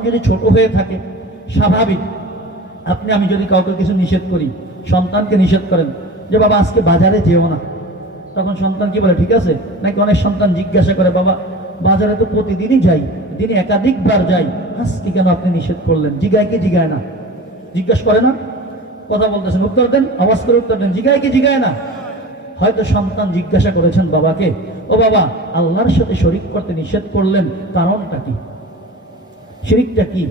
যদি ছোট হয়ে থাকে, স্বাভাবিক আপনি আমি যদি কাউকে কিছু নিষেধ করি, সন্তানকে নিষেধ করেন যে বাবা আজকে বাজারে যেও না, তখন সন্তান কি বলে? ঠিক আছে। নাকি অনেক সন্তান জিজ্ঞাসা করে, বাবা বাজারে তো প্রতিদিনই যাই, দিনে একাধিকবার যাই, আজকে কেন আপনি নিষেধ করলেন? জিগায় কি জিগায় না? জিজ্ঞাসা করে না? কথা বলতেছেন, উত্তর দেন, আওয়াজ করে উত্তর দেন। জিগায় কি জিগায় না? হয়তো সন্তান জিজ্ঞাসা করেছেন বাবাকে, ও বাবা আল্লাহর সাথে শরীক করতে নিষেধ করলেন, কারণটা কি? শিরিকটা কি?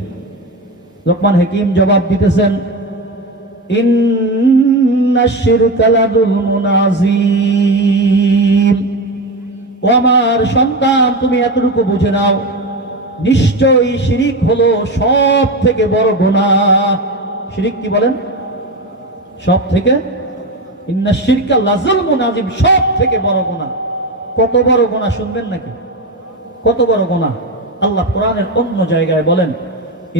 লোকমান হাকিম জবাব দিতেছেন, ইন্নাশ শিরকা লাযুলমুন আযীম। ও আমার সন্তান, তুমি এতটুকু বুঝে নাও, নিশ্চয়ই শিরিক হলো সব থেকে বড় গুনাহ। শিরিক কি বলেন? সব থেকে, ইন্নাশ শিরকা লাযুলমুন আযীম, সব থেকে বড় গুনাহ। কত বড় গুনাহ শুনবেন নাকি? কত বড় গুনাহ? আল্লাহ কোরআনের অন্য জায়গায় বলেন,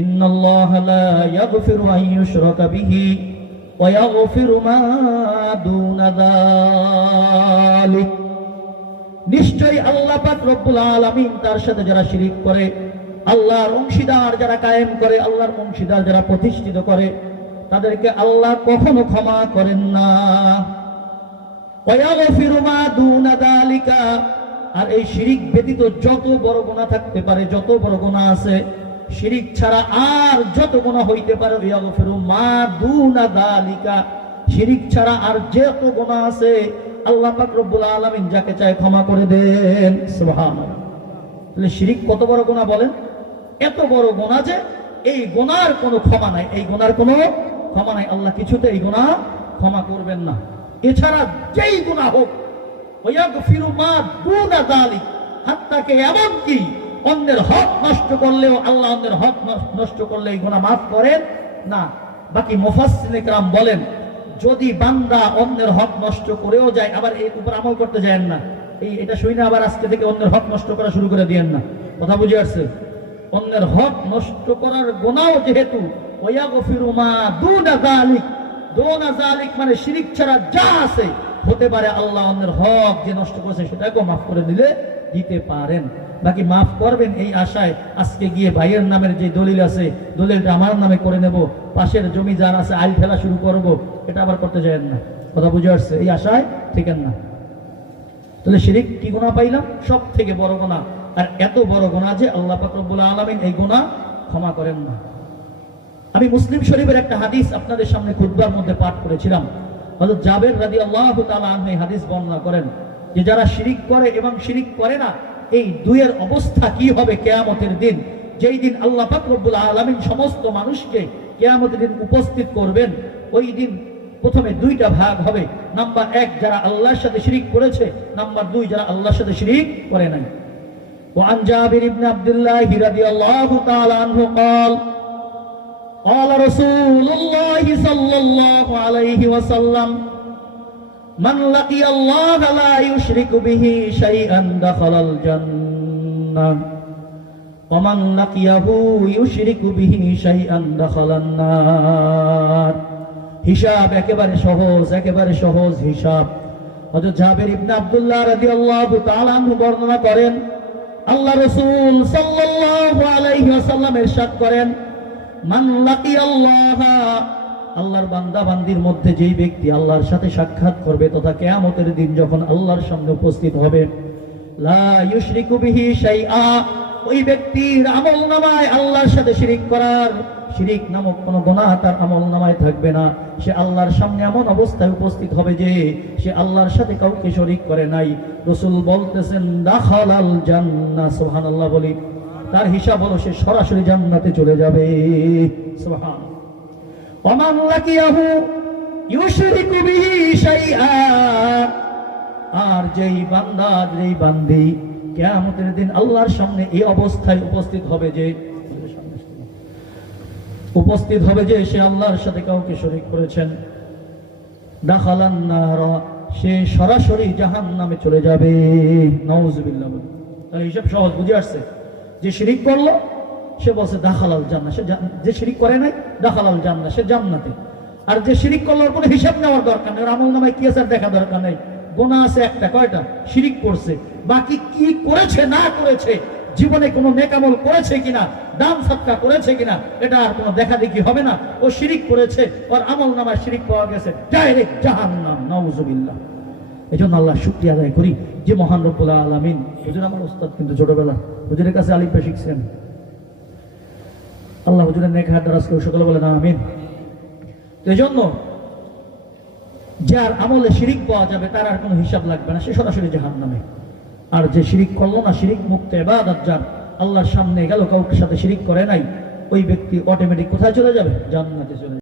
ইন্নাল্লাহা লা ইয়াগফিরু আন ইউশরাকা বিহি ওয়া ইয়াগফিরু মা দুনা যালিক। নিশ্চয়ই আল্লাহ পাক রব্বুল আলামিন তার সাথে যারা শিরিক করে, আল্লাহর অংশীদার যারা কায়েম করে, আল্লাহর অংশীদার যারা প্রতিষ্ঠিত করে, তাদেরকে আল্লাহ কখনো ক্ষমা করেন না। ওয়া ইয়াগফিরু মা দুনা যালিকা, আর এই শিরিক ব্যতীত যত বড় গুনাহ থাকতে পারে, যত বড় গুনাহ আছে, শিরিক ছাড়া আর যত গুনাহ হইতে পারে, ইয়াগফিরু মা দুনা যালিকা, শিরিক ছাড়া আর যত গুনাহ আছে আল্লাহ পাক রব্বুল আলামিন যাকে চায় ক্ষমা করে দেন। সুবহানাল্লাহ। তাহলে শিরিক কত বড় গুনাহ বলেন? এত বড় গুনাহ যে এই গুনাহর কোনো ক্ষমা নাই, এই গুনাহর কোনো ক্ষমা নাই। আল্লাহ কিছুতে এই গুনাহ ক্ষমা করবেন না। এছাড়া যেই গুনাহ হোক, ওয়াগফিরু মা দুনা যালিক, হাত্তাকে এমনকি অন্যের হক নষ্ট করলেও আল্লাহ অন্যের হক নষ্ট করলে এই গুনাহ মাফ করেন না। বাকি মুফাসসিরিনে কেরাম বলেন, যদি বান্দা অন্যের হক নষ্ট করেও যায়, আবার এর উপর আমল করতে যায়েন না। এটা শুই না আবার আজকে থেকে অন্যের হক নষ্ট করা শুরু করে দিয়েন না। কথা বুঝে আসছে? অন্যের হক নষ্ট করার গুনাহ যেহেতু, ওয়াগফিরু মা দুনা যালিক, দুনা যালিক মানে শিরিক ছাড়া যা আছে হতে পারে, আল্লাহ অন্যের হক যে নষ্ট করেছে সেটাকেও মাফ করে দিতে পারেন। বাকি মাফ করবেন এই আশায় আজকে গিয়ে ভাইয়ের নামের যে দলিল আছে, দলিলটা আমার নামে করে নেব, পাশের জমি যার আছে আইল ফেলা শুরু করব, এটা আবার করতে যায়েন না। কথা বুঝে আসছে? এই আশায় ঠিকেন না। তাহলে শিরিক কি গুনাহ পাইলাম? সব থেকে বড় গুনাহ। আর এত বড় গুনাহ যে আল্লাহ পাক রব্বুল আলামিন এই গুনাহ ক্ষমা করেন না। আমি মুসলিম শরীফের একটা হাদিস আপনাদের সামনে খুতবার মধ্যে পাঠ করেছিলাম। হযরত জাবের রাদিয়াল্লাহু তাআলা আনহু এই হাদিস বর্ণনা করেন যে যারা শিরিক করে এবং শিরিক করে না, এই দুইয়ের অবস্থা কি হবে কিয়ামতের দিন। যেই দিন আল্লাহ পাক রব্বুল আলামিন সমস্ত মানুষকে কিয়ামতের দিন উপস্থিত করবেন, ওই দিন প্রথমে দুইটা ভাগ হবে। নাম্বার 1 যারা আল্লাহর সাথে শিরিক করেছে, নাম্বার 2 যারা আল্লাহর সাথে শিরিক করে নাই। ওয়ান জাবির ইবনে আব্দুল্লাহ রাদিয়াল্লাহু তাআলা আনহু قال قال رسول الله صلى الله عليه وسلم من لقي الله لا يشرك به شيئا دخل الجنة ومن لقيه يشرك به شيئا دخل النار। হিসাব একেবারে সহজ, একেবারে সহজ হিসাব। হযরত জাবির ইবনে আব্দুল্লাহ রাদিয়াল্লাহু তাআলা আনহু বর্ণনা করেন, আল্লাহ রাসূল সাল্লাল্লাহু আলাইহি ওয়াসাল্লাম ইরশাদ করেন, মান লাকিয়াল্লাহ, আল্লাহর বান্দা বান্দির মধ্যে যেই ব্যক্তি আল্লাহর সাথে সাক্ষাৎ করবে তথা কিয়ামতের দিন যখন আল্লাহর সামনে উপস্থিত হবে, লা ইউশরিকু বিহি শাইআ, ওই ব্যক্তির আমলনামায় আল্লাহর সাথে শিরিক করার, শিরিক নামক কোন গুনাহ তার আমলনামায় থাকবে না। সে আল্লাহর সামনে এমন অবস্থায় উপস্থিত হবে যে সে আল্লাহর সাথে কাউকে শরীক করে নাই। রাসূল বলতেছেন দাখালাল জান্নাহ, সুবহানাল্লাহ বলি। তার হিসাব হলো সে সরাসরি জান্নাতে চলে যাবে। সুবহান। ওমান লাকিয়াহু ইউশরিকু বিহি শাইআ, আর যেই বান্দা যেই বান্দি কিয়ামতের দিন আল্লাহর সামনে এই অবস্থায় উপস্থিত হবে যে সে আল্লাহর সাথে কাউকে শরীক করেছেন, দাখালান নার, সে সরাসরি জাহান্নামে চলে যাবে। নাউযুবিল্লাহ। তাহলে হিসাব সহজ, বুঝে আসছে? যে শিরিক করলো সে বলছে দাখালাল জান্নাহ, যে শিরিক করে নাই দাখালাল জান্নাহ, সে জান্নাতে। আর যে শিরিক করলো ওর কোনো হিসাব নেওয়ার দরকার নেই, ওর আমলনামায় কি আছে দেখা দরকার নেই। গুনাহ আছে একটা, কয়টা? শিরিক করছে। বাকি কি করেছে না করেছে জীবনে কোনো নেকামল করেছে কিনা, দান সদকা করেছে কিনা, এটা আর কোনো দেখা দেখি হবে না। ও শিরিক করেছে, ওর আমল নামায় শিরিক পাওয়া গেছে, ডাইরেক্ট জাহান্নাম, নাউজুবিল্লাহ। এই জন্য আল্লাহ শুকরিয়া আদায় করি যে মহান রব্বুল আলামিন। হুজুর আমার উস্তাদ কিন্তু ছোটবেলা হুজুরের কাছে আলিফ পে শিখছেন। আল্লাহ হুজুরের নেক হাত দারাজ করে সকলে বলেন আমিন। তো এই জন্য যার আমলে শিরিক পাওয়া যাবে তার আর কোনো হিসাব লাগবে না, সে সরাসরি জাহান্নামে। আর যে শিরিক করলো না, শিরিক মুক্ত ইবাদত যার, আল্লাহর সামনে গেল, কাউকে সাথে শিরিক করে নাই, ওই ব্যক্তি অটোমেটিক কোথায় চলে যাবে? জান্নাতে চলে যাবে।